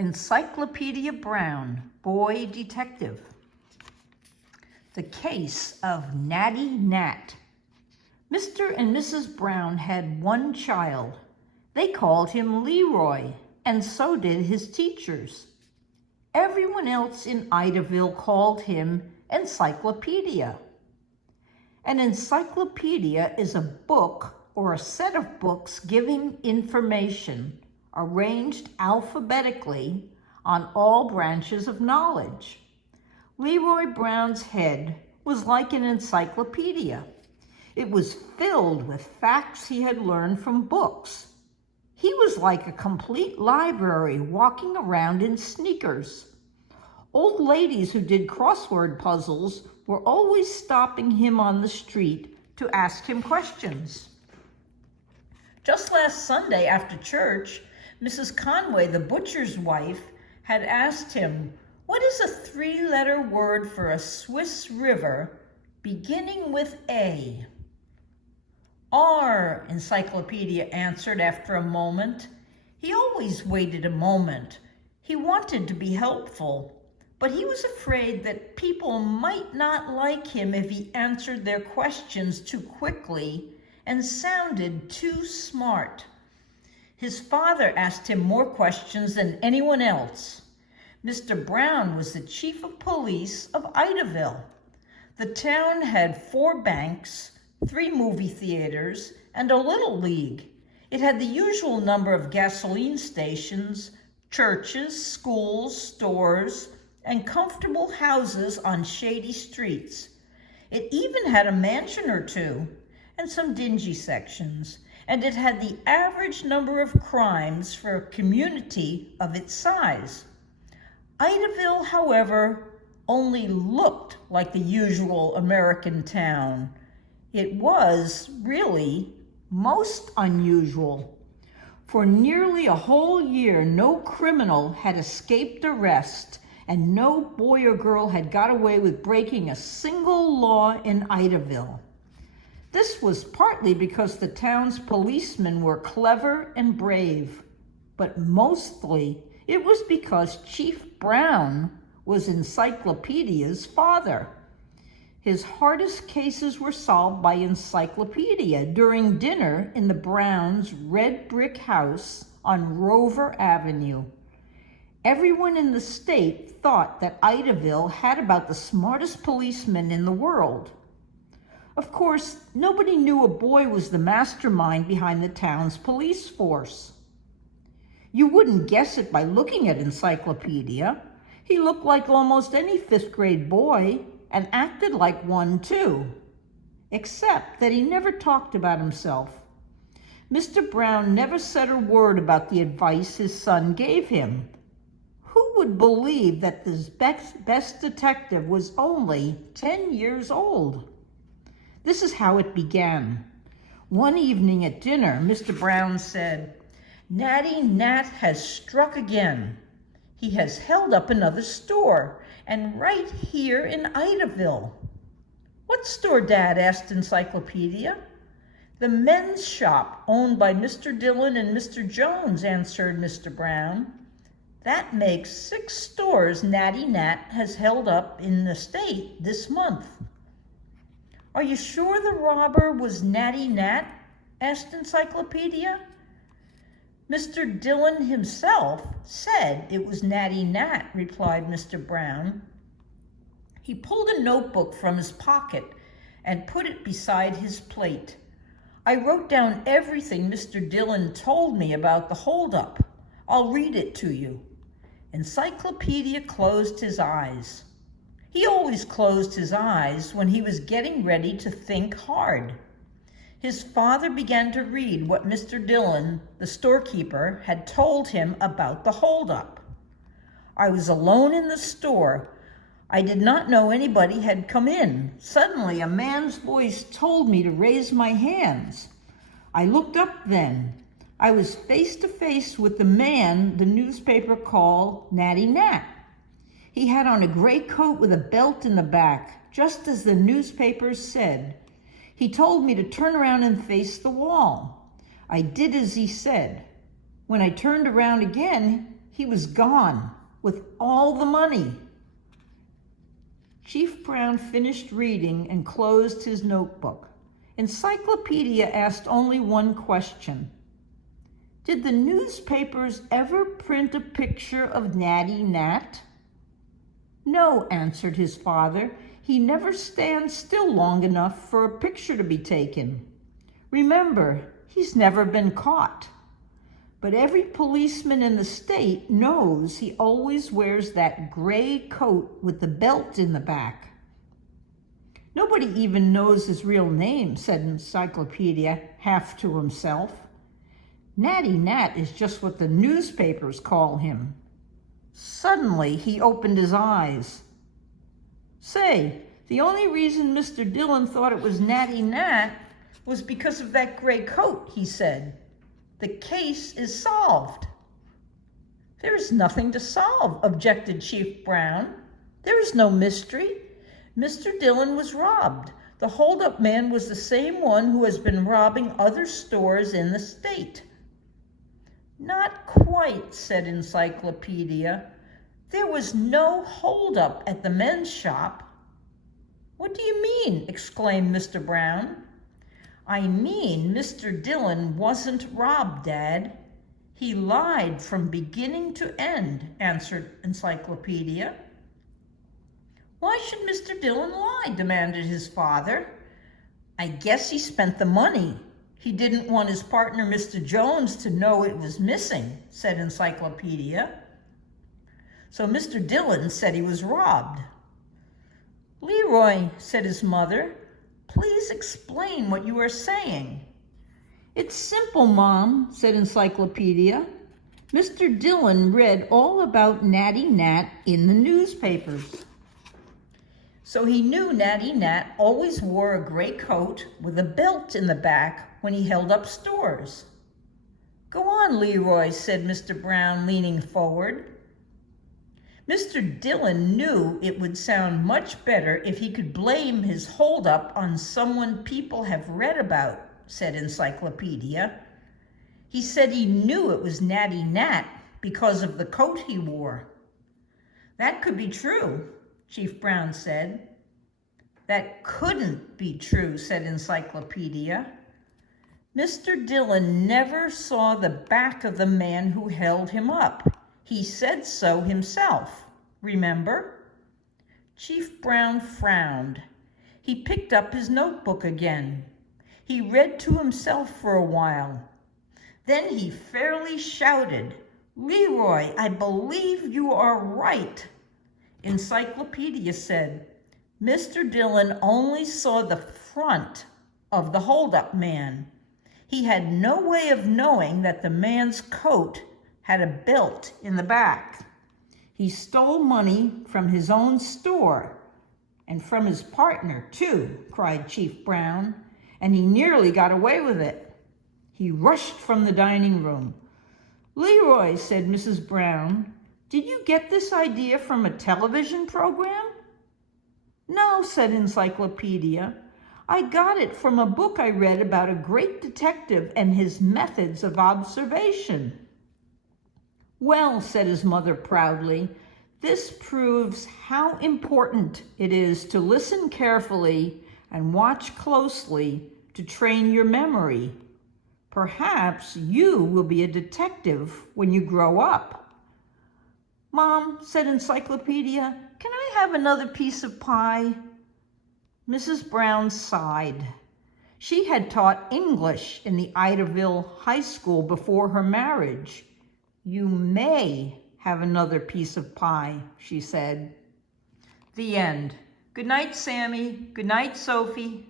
Encyclopedia Brown, Boy Detective. The Case of Natty Nat. Mr. and Mrs. Brown had one child. They called him Leroy, and so did his teachers. Everyone else in Idaville called him Encyclopedia. An encyclopedia is a book or a set of books giving information arranged alphabetically on all branches of knowledge. Leroy Brown's head was like an encyclopedia. It was filled with facts he had learned from books. He was like a complete library walking around in sneakers. Old ladies who did crossword puzzles were always stopping him on the street to ask him questions. Just last Sunday after church, Mrs. Conway, the butcher's wife, had asked him, "What is a three-letter word for a Swiss river beginning with A?" "R," Encyclopedia answered after a moment. He always waited a moment. He wanted to be helpful, but he was afraid that people might not like him if he answered their questions too quickly and sounded too smart. His father asked him more questions than anyone else. Mr. Brown was the chief of police of Idaville. The town had 4 banks, 3 movie theaters, and a little league. It had the usual number of gasoline stations, churches, schools, stores, and comfortable houses on shady streets. It even had a mansion or 2, and some dingy sections, and it had the average number of crimes for a community of its size. Idaville, however, only looked like the usual American town. It was really most unusual. For nearly a whole year, no criminal had escaped arrest, and no boy or girl had got away with breaking a single law in Idaville. This was partly because the town's policemen were clever and brave, but mostly it was because Chief Brown was Encyclopedia's father. His hardest cases were solved by Encyclopedia during dinner in the Browns' red brick house on Rover Avenue. Everyone in the state thought that Idaville had about the smartest policemen in the world. Of course, nobody knew a boy was the mastermind behind the town's police force. You wouldn't guess it by looking at Encyclopedia. He looked like almost any 5th grade boy and acted like one too, except that he never talked about himself. Mr. Brown never said a word about the advice his son gave him. Who would believe that this best detective was only 10 years old? This is how it began. One evening at dinner, Mr. Brown said, "Natty Nat has struck again. He has held up another store, and right here in Idaville." "What store, Dad?" asked Encyclopedia. "The men's shop owned by Mr. Dillon and Mr. Jones," answered Mr. Brown. "That makes 6 stores Natty Nat has held up in the state this month." "Are you sure the robber was Natty Nat?" asked Encyclopedia. "Mr. Dillon himself said it was Natty Nat," replied Mr. Brown. He pulled a notebook from his pocket and put it beside his plate. "I wrote down everything Mr. Dillon told me about the holdup. I'll read it to you." Encyclopedia closed his eyes. He always closed his eyes when he was getting ready to think hard. His father began to read what Mr. Dillon, the storekeeper, had told him about the holdup. "I was alone in the store. I did not know anybody had come in. Suddenly, a man's voice told me to raise my hands. I looked up then. I was face to face with the man the newspaper called Natty Nat. He had on a gray coat with a belt in the back, just as the newspapers said. He told me to turn around and face the wall. I did as he said. When I turned around again, he He was gone with all the money. Chief Brown finished reading and closed his notebook. Encyclopedia asked only one question. Did the newspapers ever print a picture of Natty Nat? No, answered his father. He never stands still long enough for a picture to be taken. Remember, he's never been caught. But every policeman in the state knows he always wears that gray coat with the belt in the back. Nobody even knows his real name, said Encyclopedia, half to himself. Natty Nat is just what the newspapers call him. Suddenly, he opened his eyes. Say, the only reason Mr. Dillon thought it was Natty Nat was because of that gray coat, he said. The case is solved. There is nothing to solve, objected Chief Brown. There is no mystery. Mr. Dillon was robbed. The holdup man was the same one who has been robbing other stores in the state. Not quite, said Encyclopedia. There was no holdup at the men's shop. What do you mean? Exclaimed Mr. Brown. I mean, Mr. Dillon wasn't robbed, Dad. He lied from beginning to end, answered Encyclopedia. Why should Mr. Dillon lie? Demanded his father. I guess he spent the money. He didn't want his partner, Mr. Jones, to know it was missing, said Encyclopedia. So Mr. Dillon said he was robbed. Leroy, said his mother, please explain what you are saying. It's simple, Mom, said Encyclopedia. Mr. Dillon read all about Natty Nat in the newspapers. So he knew Natty Nat always wore a gray coat with a belt in the back when he held up stores. Go on, Leroy, said Mr. Brown, leaning forward. Mr. Dillon knew it would sound much better if he could blame his holdup on someone people have read about, said Encyclopedia. He said he knew it was Natty Nat because of the coat he wore. That could be true, Chief Brown said. That couldn't be true, said Encyclopedia. Mr. Dillon never saw the back of the man who held him up. He said so himself, remember? Chief Brown frowned. He picked up his notebook again. He read to himself for a while. Then he fairly shouted, Leroy, I believe you are right. Encyclopedia said, Mr. Dillon only saw the front of the holdup man. He had no way of knowing that the man's coat had a belt in the back. He stole money from his own store, and from his partner, too, cried Chief Brown, and he nearly got away with it. He rushed from the dining room. Leroy, said Mrs. Brown, did you get this idea from a television program? No, said Encyclopedia. I got it from a book I read about a great detective and his methods of observation. Well, said his mother proudly, this proves how important it is to listen carefully and watch closely to train your memory. Perhaps you will be a detective when you grow up. Mom, said Encyclopedia, can I have another piece of pie? Mrs. Brown sighed. She had taught English in the Idaville High School before her marriage. You may have another piece of pie, she said. The end. Good night, Sammy. Good night, Sophie.